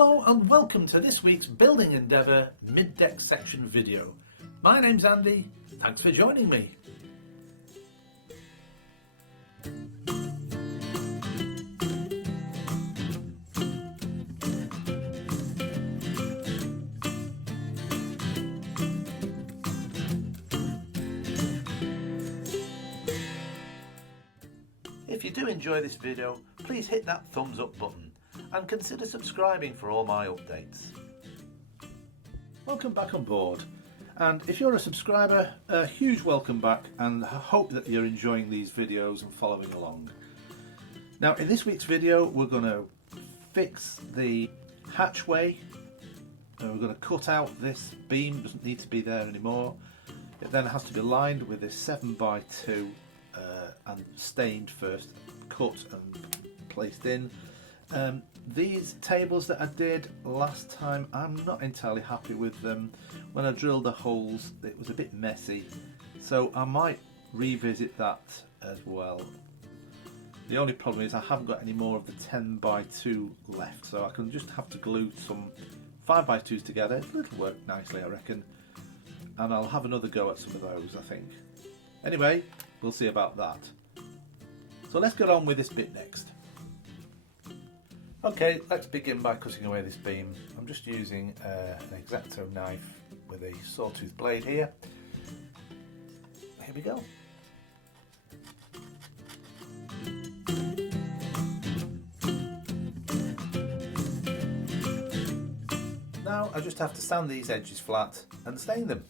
Hello and welcome to this week's Building Endeavour Mid-Deck section video. My name's Andy, thanks for joining me. If you do enjoy this video, please hit that thumbs up button and consider subscribing for all my updates. Welcome back on board, and if you're a subscriber, a huge welcome back, and I hope that you're enjoying these videos and following along. Now in this week's video we're going to fix the hatchway. We're going to cut out this beam, doesn't need to be there anymore. It then has to be lined with this 7x2 and stained first, cut and placed in. These tables that I did last time, I'm not entirely happy with them. When I drilled the holes it was a bit messy, so I might revisit that as well. The only problem is I haven't got any more of the 10x2 left, so I can just have to glue some 5x2s together. It'll work nicely, I reckon, and I'll have another go at some of those, I think. Anyway, we'll see about that. So let's get on with this bit next. Okay, let's begin by cutting away this beam. I'm just using an X-Acto knife with a sawtooth blade here. Here we go. Now I just have to sand these edges flat and stain them.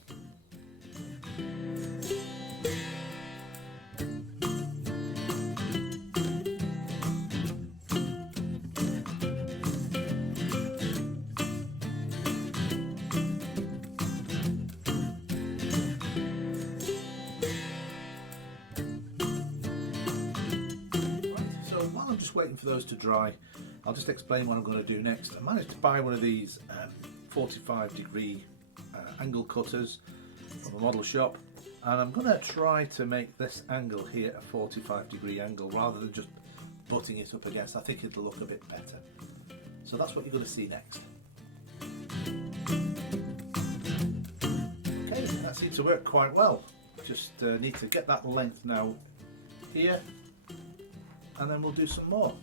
While I'm just waiting for those to dry, I'll just explain what I'm going to do next. I managed to buy one of these 45-degree angle cutters from a model shop, and I'm going to try to make this angle here a 45-degree angle rather than just butting it up against. I think it'll look a bit better. So that's what you're going to see next. Okay, that seems to work quite well. Just need to get that length now here, and then we'll do some more.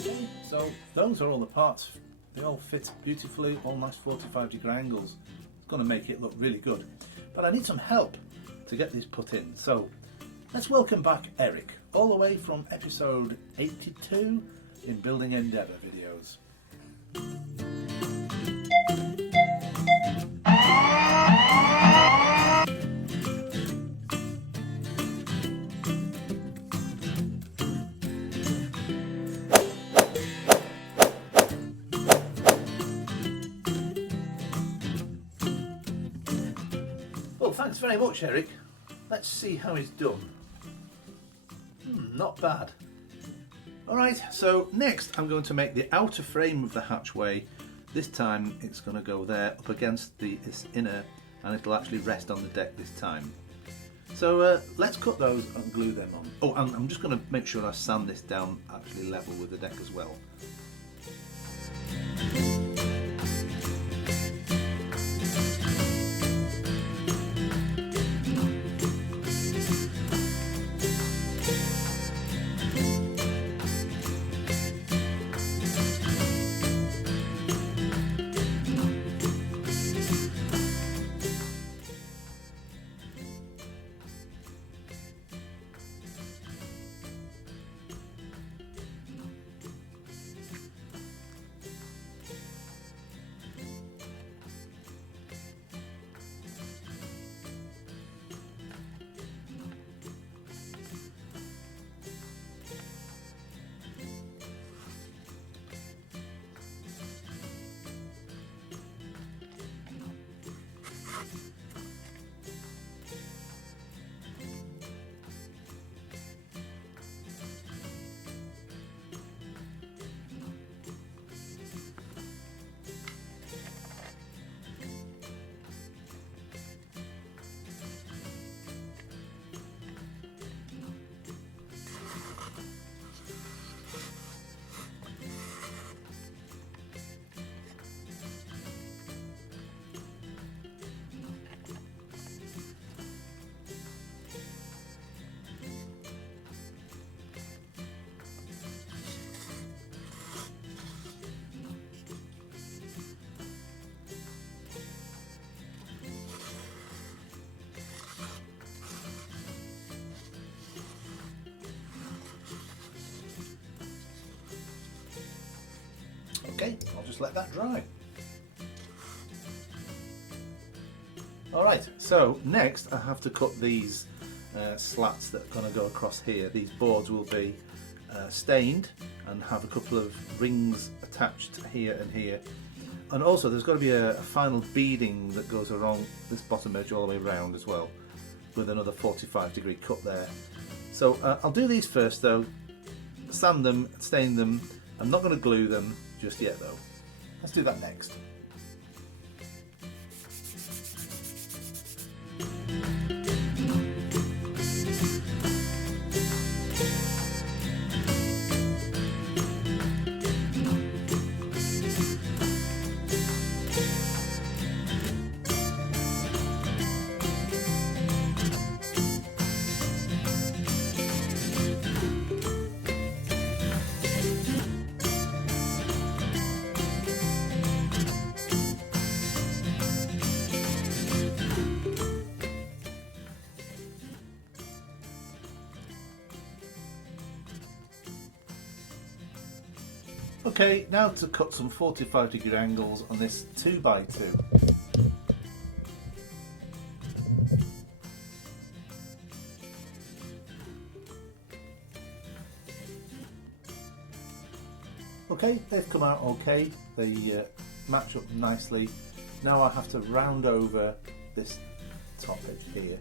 Okay, so those are all the parts. They all fit beautifully, all nice 45-degree angles. It's going to make it look really good. But I need some help to get this put in. So let's welcome back Eric, all the way from episode 82 in Building Endeavour videos. Well, thanks very much, Eric. Let's see how it's done. Not bad. Alright, so next I'm going to make the outer frame of the hatchway. This time it's going to go there up against this inner, and it'll actually rest on the deck this time. So let's cut those and glue them on. Oh, and I'm just going to make sure I sand this down actually level with the deck as well. just let that dry. Alright, so next I have to cut these slats that are going to go across here. These boards will be stained and have a couple of rings attached here and here. And also there's got to be a final beading that goes along this bottom edge all the way around as well, with another 45-degree cut there. So I'll do these first though, sand them, stain them. I'm not going to glue them just yet though. Let's do that next. Okay, now to cut some 45-degree angles on this 2x2. Okay, they've come out okay, they match up nicely. Now I have to round over this top edge here.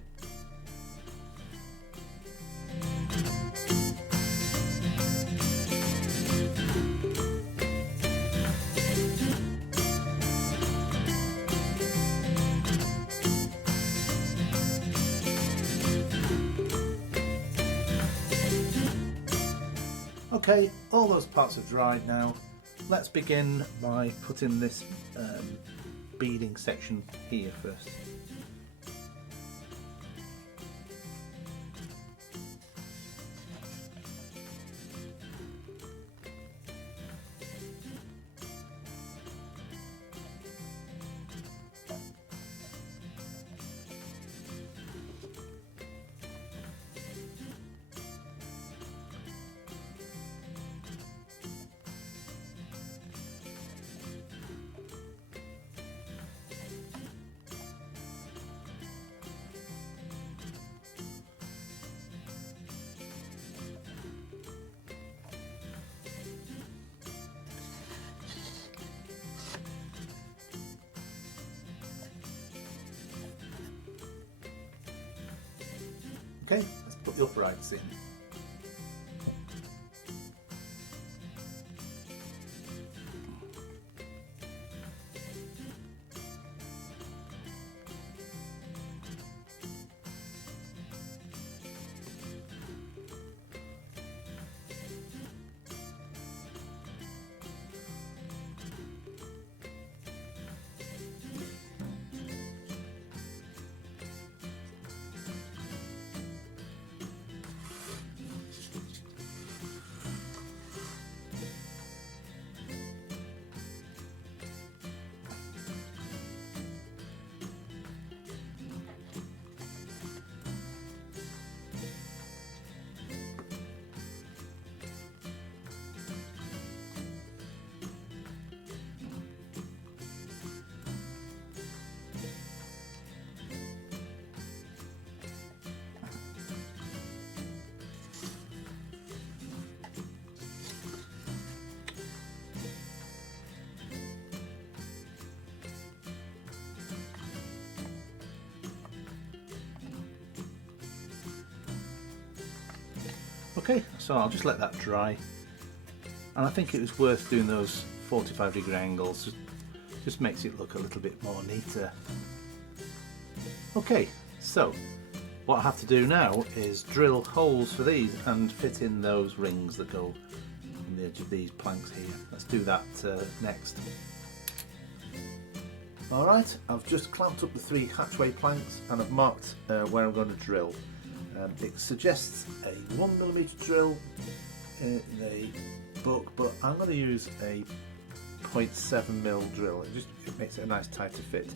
Okay, all those parts are dried now. Let's begin by putting this beading section here first. Okay, let's put the uprights in. Okay, so I'll just let that dry, and I think it was worth doing those 45-degree angles. Just makes it look a little bit more neater. Okay, so what I have to do now is drill holes for these and fit in those rings that go on the edge of these planks here. Let's do that next. Alright, I've just clamped up the 3 hatchway planks and I've marked where I'm going to drill. It suggests a 1mm drill in the book, but I'm going to use a 0.7mm drill. It makes it a nice tighter fit.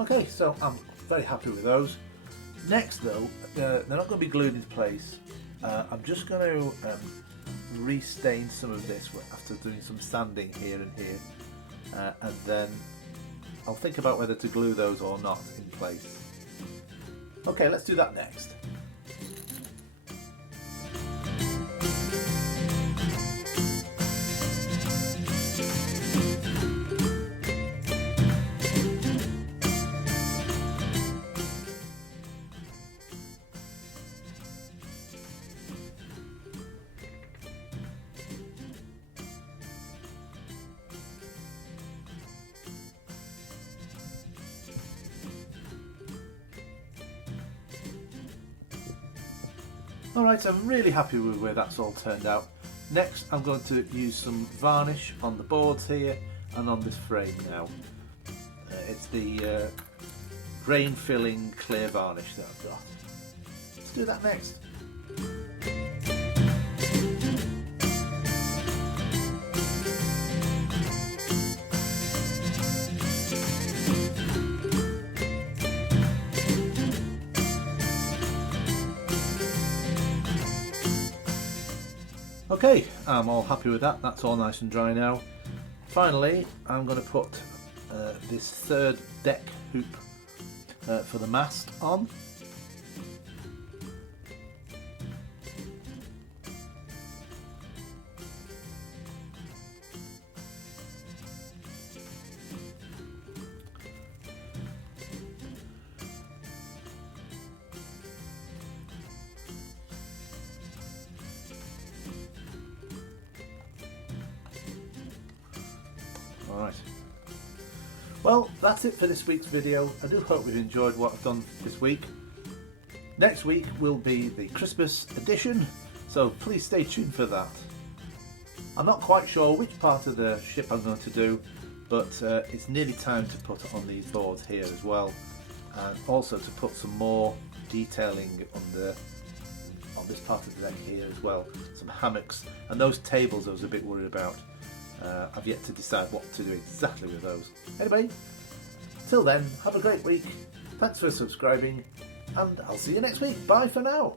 Okay, so I'm very happy with those. Next though, they're not going to be glued into place. I'm just going to restain some of this after doing some sanding here and here, and then I'll think about whether to glue those or not in place. Okay, let's do that next. Alright, I'm really happy with where that's all turned out. Next I'm going to use some varnish on the boards here and on this frame now. It's the grain filling clear varnish that I've got. Let's do that next. Okay, I'm all happy with that. That's all nice and dry now. Finally, I'm going to put this third deck hoop for the mast on. Alright, well that's it for this week's video. I do hope you've enjoyed what I've done this week. Next week will be the Christmas edition, so please stay tuned for that. I'm not quite sure which part of the ship I'm going to do, but it's nearly time to put on these boards here as well, and also to put some more detailing on this part of the deck here as well, some hammocks and those tables I was a bit worried about. I've yet to decide what to do exactly with those. Anyway, till then, have a great week. Thanks for subscribing, and I'll see you next week. Bye for now.